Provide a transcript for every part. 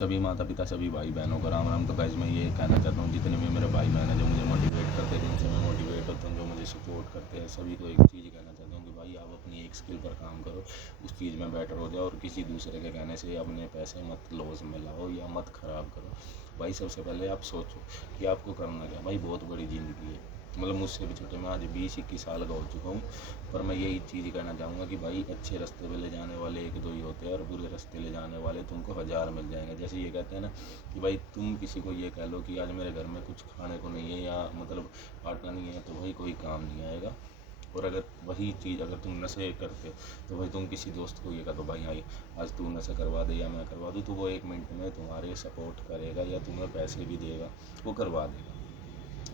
सभी माता पिता सभी भाई बहनों को राम राम। तो गाइस मैं ये कहना चाहता हूँ जितने भी मेरे भाई बहन हैं जो मुझे मोटिवेट करते हैं, जिनसे मैं मोटिवेट होता हूँ, जो मुझे सपोर्ट करते हैं, सभी को एक चीज़ कहना चाहता हूँ कि भाई आप अपनी एक स्किल पर काम करो, उस चीज़ में बेटर हो जाओ और किसी दूसरे के कहने से अपने पैसे मत लॉस में लाओ या मत ख़राब करो। भाई सबसे पहले आप सोचो कि आपको करना क्या। भाई बहुत बड़ी ज़िंदगी है, मतलब मुझसे भी छोटे, मैं आज 20-21 साल का हो चुका हूँ, पर मैं यही चीज़ कहना चाहूँगा कि भाई अच्छे रास्ते पे ले जाने वाले एक दो ही होते हैं और बुरे रास्ते ले जाने वाले तुमको हज़ार मिल जाएंगे। जैसे ये कहते हैं ना कि भाई तुम किसी को ये कह लो कि आज मेरे घर में कुछ खाने को नहीं है या मतलब आटा नहीं है, तो भाई कोई काम नहीं आएगा। और अगर वही चीज़ अगर तुम नशे करते तो भाई तुम किसी दोस्त को ये कह दो भाई हाँ आज तू नशा करवा दे या मैं करवा दूँ, तो वो 1 मिनट में तुम्हारे सपोर्ट करेगा या तुम्हें पैसे भी देगा, वो करवा देगा।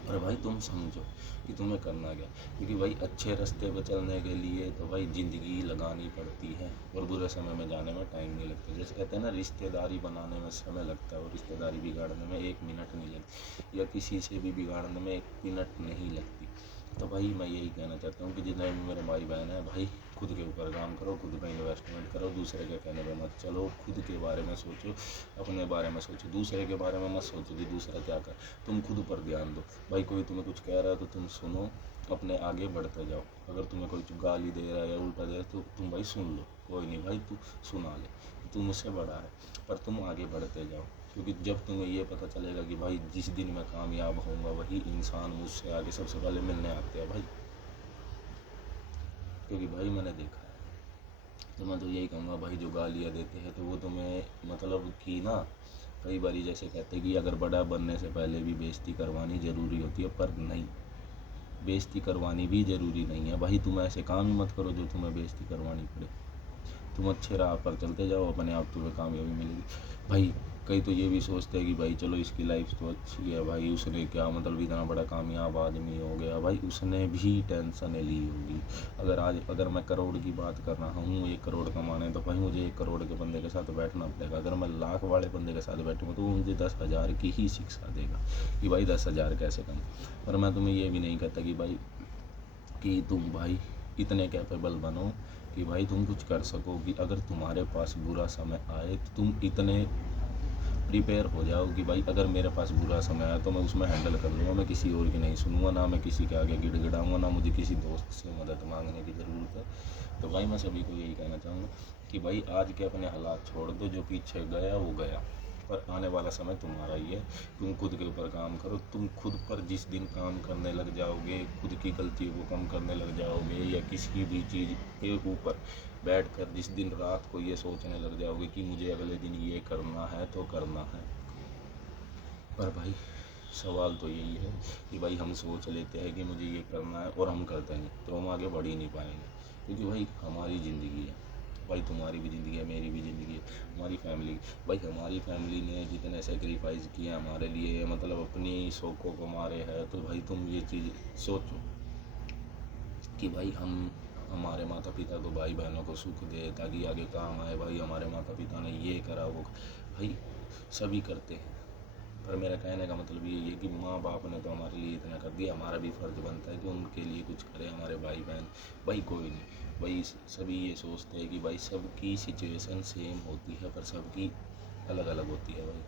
और भाई तुम समझो कि तुम्हें करना क्या, क्योंकि भाई अच्छे रास्ते पे चलने के लिए तो भाई ज़िंदगी लगानी पड़ती है और बुरे समय में जाने में टाइम नहीं लगता। जैसे कहते हैं ना रिश्तेदारी बनाने में समय लगता है और रिश्तेदारी बिगाड़ने में 1 मिनट नहीं लगती, या किसी से भी बिगाड़ने में 1 मिनट नहीं लगती। तो भाई मैं यही कहना चाहता हूँ कि जितने भी मेरे भाई बहन हैं, भाई खुद के ऊपर काम करो, खुद पे इन्वेस्टमेंट करो, दूसरे के कहने पे मत चलो, खुद के बारे में सोचो, अपने बारे में सोचो, दूसरे के बारे में मत सोचो कि दूसरा क्या कर, तुम खुद पर ध्यान दो। भाई कोई तुम्हें कुछ कह रहा है तो तुम सुनो, अपने आगे बढ़ते जाओ। अगर तुम्हें कोई गाली दे रहा है या उल्टा दे रहा है तो तुम भाई सुन लो, कोई नहीं भाई तू सुना ले, तू मुझसे बड़ा है, पर तुम आगे बढ़ते जाओ। क्योंकि जब तुम्हें ये पता चलेगा कि भाई जिस दिन मैं कामयाब होऊंगा वही इंसान मुझसे आगे सबसे पहले मिलने आते हैं भाई, क्योंकि भाई मैंने देखा है। तो मैं तो यही कहूँगा भाई जो गालियाँ देते हैं तो वो तुम्हें मतलब कि ना कई बारी जैसे कहते हैं कि अगर बड़ा बनने से पहले भी बेइज्जती करवानी ज़रूरी होती है, पर नहीं, बेइज्जती करवानी भी ज़रूरी नहीं है। भाई तुम ऐसे काम ही मत करो जो तुम्हें बेइज्जती करवानी पड़े, तुम अच्छे राह पर चलते जाओ, अपने आप तुम्हें कामयाबी मिलेगी। भाई कई तो ये भी सोचते हैं कि भाई चलो इसकी लाइफ तो अच्छी है, भाई उसने क्या मतलब इतना बड़ा कामयाब आदमी हो गया, भाई उसने भी टेंशन ली होगी। अगर मैं करोड़ की बात कर रहा हूँ, 1 करोड़ कमाने, तो भाई मुझे 1 करोड़ के बंदे के साथ बैठना पड़ेगा। अगर मैं लाख वाले बंदे के साथ बैठूँगा तो वो मुझे 10,000 की ही शिक्षा देगा कि भाई 10,000 कैसे कम। पर मैं तुम्हें ये भी नहीं कहता कि भाई कि तुम भाई इतने कैपेबल बनो कि भाई तुम कुछ कर सको, कि अगर तुम्हारे पास बुरा समय आए तो तुम इतने प्रिपेयर हो जाओ कि भाई अगर मेरे पास बुरा समय आया तो मैं उसमें हैंडल कर लूँगा, मैं किसी और की नहीं सुनूंगा, ना मैं किसी के आगे गिड़गिड़ाऊँगा, ना मुझे किसी दोस्त से मदद मांगने की ज़रूरत है। तो भाई मैं सभी को यही कहना चाहूँगा कि भाई आज के अपने हालात छोड़ दो, जो पीछे गया वो गया, पर आने वाला समय तुम्हारा ही है। तुम खुद के ऊपर काम करो, तुम खुद पर जिस दिन काम करने लग जाओगे, खुद की गलतियों को कम करने लग जाओगे, या किसी भी चीज़ के ऊपर बैठ कर जिस दिन रात को ये सोचने लग जाओगे कि मुझे अगले दिन ये करना है तो करना है। पर भाई सवाल तो यही है कि भाई हम सोच लेते हैं कि मुझे ये करना है और हम करते नहीं, तो हम आगे बढ़ ही नहीं पाएंगे। क्योंकि भाई हमारी ज़िंदगी है, भाई तुम्हारी भी ज़िंदगी है, मेरी भी ज़िंदगी है, हमारी फैमिली, भाई हमारी फैमिली ने जितने सेक्रीफाइस किए हमारे लिए, मतलब अपनी शौक़ों को मारे हैं, तो भाई तुम ये चीज़ सोचो कि भाई हम हमारे माता पिता को, भाई बहनों को सुख दे ताकि आगे काम आए। भाई हमारे माता पिता ने ये करा वो, भाई सभी करते हैं, पर मेरा कहने का मतलब ये है कि माँ बाप ने तो हमारे लिए इतना कर दिया, हमारा भी फ़र्ज़ बनता है कि उनके लिए कुछ करें, हमारे भाई बहन। भाई कोई नहीं, भाई सभी ये सोचते हैं कि भाई सबकी सिचुएशन सेम होती है, पर सबकी अलग अलग होती है भाई,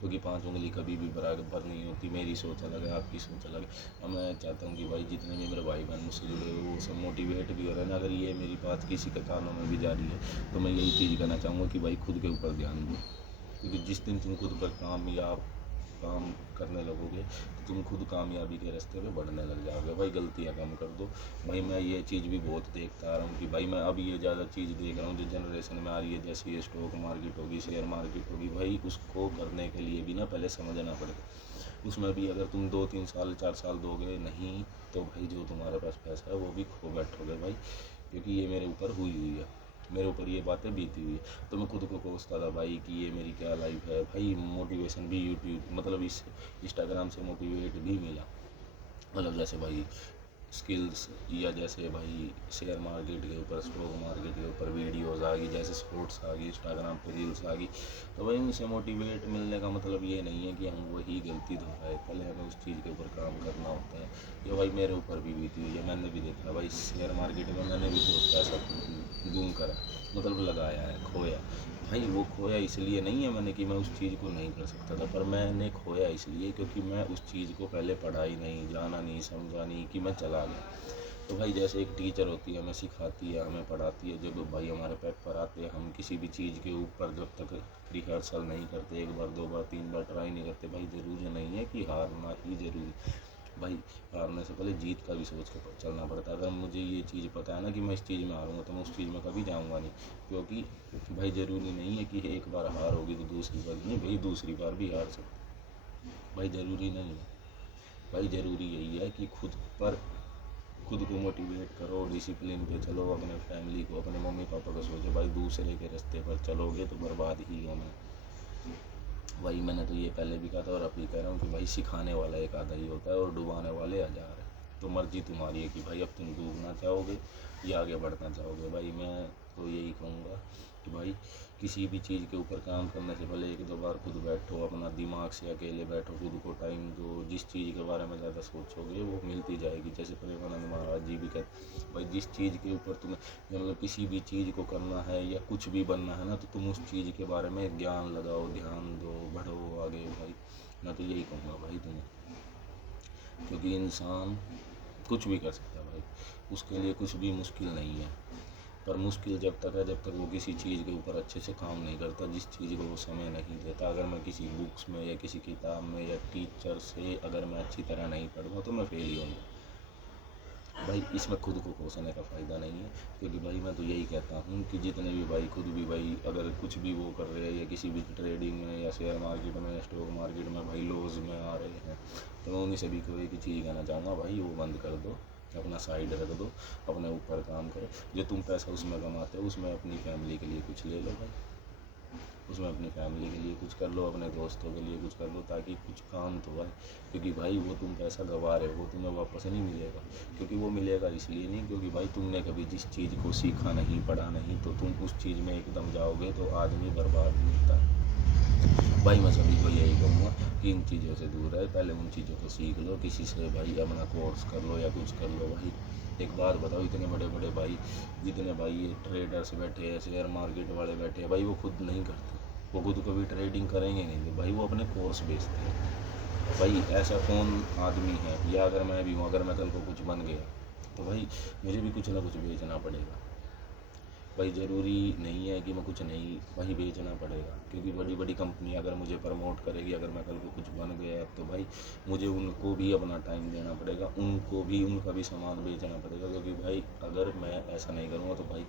क्योंकि 5 उंगली कभी भी बराबर नहीं होती। मेरी सोच अलग है, आपकी सोच अलग है। और मैं चाहता हूँ कि भाई जितने भी मेरे भाई बहन मुझसे जुड़े हुए वो सब मोटिवेट भी हो रहे हैं ना। अगर ये मेरी बात किसी के कानों में भी जा रही है तो मैं यही चीज़ कहना चाहूँगा कि भाई खुद के ऊपर ध्यान दो, क्योंकि जिस दिन तुम खुद पर काम करने लगोगे तो तुम खुद कामयाबी के रास्ते पे बढ़ने लग जाओगे। भाई गलतियाँ कम कर दो। भाई मैं ये चीज़ भी बहुत देखता आ रहा हूँ कि भाई मैं अब ये ज़्यादा चीज़ देख रहा हूँ जो जनरेशन में आ रही है, जैसे ये स्टॉक मार्केट होगी, शेयर मार्केट होगी, भाई उसको करने के लिए भी ना पहले समझना पड़ेगा। उसमें भी अगर तुम 2-3 साल 4 साल दोगे नहीं तो भाई जो तुम्हारे पास पैसा है वो भी खो बैठोगे भाई, क्योंकि ये मेरे ऊपर हुई है, मेरे ऊपर ये बातें बीती हुई है। तो मैं खुद को कोसता था भाई कि ये मेरी क्या लाइफ है। भाई मोटिवेशन भी यूट्यूब मतलब इस इंस्टाग्राम से मोटिवेट भी मिला, मतलब जैसे भाई स्किल्स, या जैसे भाई शेयर मार्केट के ऊपर, स्टॉक मार्केट के ऊपर वीडियोस आ गई, जैसे स्पोर्ट्स आ गई, इंस्टाग्राम पे रील्स आ गई। तो भाई उनसे मोटिवेट मिलने का मतलब ये नहीं है कि हम वही गलती दोहराए, पहले हमें उस चीज़ के ऊपर काम करना होता है। ये भाई मेरे ऊपर भी बीती हुई है, मैंने भी देखा भाई शेयर मार्केट में मैंने भी बहुत पैसा धूम करा, मतलब लगाया है, खोया भाई वो खोया इसलिए नहीं है मैंने कि मैं उस चीज़ को नहीं कर सकता था, पर मैंने खोया इसलिए क्योंकि मैं उस चीज़ को पहले पढ़ा ही नहीं, जाना नहीं, समझा नहीं कि मैं चला गया। तो भाई जैसे एक टीचर होती है, हमें सिखाती है, हमें पढ़ाती है, जब भाई हमारे पेपर आते हैं, हम किसी भी चीज़ के ऊपर जब तक रिहर्सल नहीं करते, एक बार, दो बार, तीन बार ट्राई नहीं करते, भाई ज़रूरी नहीं है कि हारना ही ज़रूरी। भाई हारने से पहले जीत का भी सोच के चलना पड़ता है। अगर मुझे ये चीज़ पता है ना कि मैं इस चीज़ में हारूंगा, तो मैं उस चीज़ में कभी जाऊंगा नहीं, क्योंकि भाई ज़रूरी नहीं है कि एक बार हार होगी तो दूसरी बार नहीं, भाई दूसरी बार भी हार सकते, भाई ज़रूरी नहीं है। भाई ज़रूरी यही है कि खुद को मोटिवेट करो, डिसिप्लिन पे चलो, अपने फैमिली को, अपने मम्मी पापा को सोचो। भाई दूसरे के रास्ते पर चलोगे तो बर्बाद ही होना। भाई मैंने तो ये पहले भी कहा था और अभी कह रहा हूँ कि भाई सिखाने वाला एक आधा ही होता है और डुबाने वाले हजार है। तो मर्जी तुम्हारी है कि भाई अब तुम डूबना चाहोगे या आगे बढ़ना चाहोगे। भाई मैं तो यही कहूँगा कि भाई किसी भी चीज़ के ऊपर काम करने से पहले एक दो बार खुद बैठो, अपना दिमाग से अकेले बैठो, खुद को टाइम दो। जिस चीज़ के बारे में ज़्यादा सोचोगे वो मिलती जाएगी। जैसे प्रेमानंद महाराज जी भी कहते, भाई जिस चीज़ के ऊपर तुम्हें मतलब किसी भी चीज़ को करना है या कुछ भी बनना है ना, तो तुम उस चीज़ के बारे में ज्ञान लगाओ, ध्यान दो, बढ़ो आगे। भाई मैं तो यही कहूँगा भाई तुम्हें, क्योंकि इंसान कुछ भी कर सकता है भाई, उसके लिए कुछ भी मुश्किल नहीं है। पर मुश्किल जब तक है जब तक वो किसी चीज़ के ऊपर अच्छे से काम नहीं करता, जिस चीज़ को वो समय नहीं देता। अगर मैं किसी बुक्स में या किसी किताब में या टीचर से अगर मैं अच्छी तरह नहीं पढ़ूँगा तो मैं फेल ही होऊंगा। भाई इसमें खुद को कोसने का फ़ायदा नहीं है, क्योंकि भाई मैं तो यही कहता हूँ कि जितने भी भाई खुद भी भाई अगर कुछ भी वो कर रहे हैं या किसी भी ट्रेडिंग में या शेयर मार्केट में या स्टॉक मार्केट में भाई लॉस में आ रहे हैं, तो मैं उन्हीं सभी को एक ही चीज़ कहना चाहूँगा, भाई वो बंद कर दो, अपना साइड रख दो, अपने ऊपर काम करो। जो तुम पैसा उसमें कमाते हो उसमें अपनी फैमिली के लिए कुछ ले लो भाई, उसमें अपनी फैमिली के लिए कुछ कर लो, अपने दोस्तों के लिए कुछ कर लो, ताकि कुछ काम तो आए। क्योंकि भाई वो तुम पैसा गंवा रहे हो वो तुम्हें वापस नहीं मिलेगा, क्योंकि वो मिलेगा इसलिए नहीं क्योंकि भाई तुमने कभी जिस चीज़ को सीखा नहीं, पढ़ा नहीं, तो तुम उस चीज़ में एकदम जाओगे तो आदमी बर्बाद मिलता है। भाई मैं सभी को यही कहूँगा कि इन चीज़ों से दूर रहे, पहले उन चीज़ों को सीख लो, किसी से भाई अपना कोर्स कर लो या कुछ कर लो। भाई एक बात बताओ, इतने बड़े बड़े भाई, जितने भाई ये ट्रेडर्स बैठे हैं, शेयर मार्केट वाले बैठे हैं, भाई वो खुद नहीं करते, वो खुद कभी ट्रेडिंग करेंगे नहीं, तो भाई वो अपने कोर्स बेचते हैं। भाई ऐसा कौन आदमी है, या अगर मैं भी हूँ, अगर मैं कल को कुछ बन गया तो भाई मुझे भी कुछ ना कुछ बेचना पड़ेगा। भाई ज़रूरी नहीं है कि मैं कुछ नहीं, भाई बेचना पड़ेगा, क्योंकि बड़ी बड़ी कंपनी अगर मुझे प्रमोट करेगी, अगर मैं कल को कुछ बन गया तो भाई मुझे उनको भी अपना टाइम देना पड़ेगा, उनको भी उनका भी सामान बेचना पड़ेगा। क्योंकि भाई अगर मैं ऐसा नहीं करूँगा तो भाई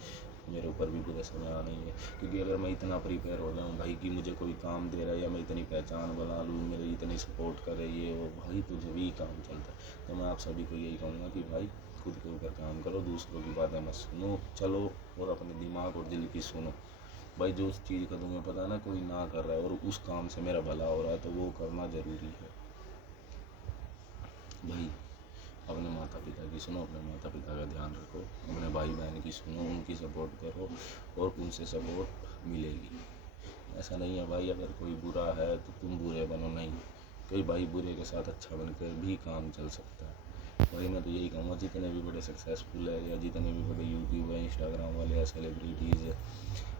मेरे ऊपर भी बुरा समय आना ही है। क्योंकि अगर मैं इतना प्रिपेयर हो जाऊँ भाई कि मुझे कोई काम दे रहा है या मैं इतनी पहचान बना लूँ, मेरे इतनी सपोर्ट करे ये वो, भाई तुझे भी काम चलता है। तो मैं आप सभी को यही कहूँगा कि भाई खुद के ऊपर काम करो, दूसरों की बातें मत सुनो, चलो और अपने दिमाग और दिल की सुनो। भाई जो उस चीज़ का तुम्हें पता ना कोई ना कर रहा है और उस काम से मेरा भला हो रहा है तो वो करना ज़रूरी है। भाई अपने माता पिता की सुनो, अपने माता पिता का ध्यान रखो, अपने भाई बहन की सुनो, उनकी सपोर्ट करो और उनसे सपोर्ट मिलेगी। ऐसा नहीं है भाई अगर कोई बुरा है तो तुम बुरे बनो, नहीं, कोई भाई बुरे के साथ अच्छा बनकर भी काम चल सकता है। भाई मैं तो यही कहूँगा जितने भी बड़े सक्सेसफुल है या जितने भी बड़े यूट्यूब है, इंस्टाग्राम वाले या सेलिब्रिटीज़ है,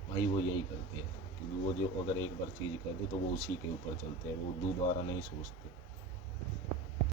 भाई वो यही करते हैं, क्योंकि वो जो अगर एक बार चीज़ कर दे तो वो उसी के ऊपर चलते हैं, वो दोबारा नहीं सोचते।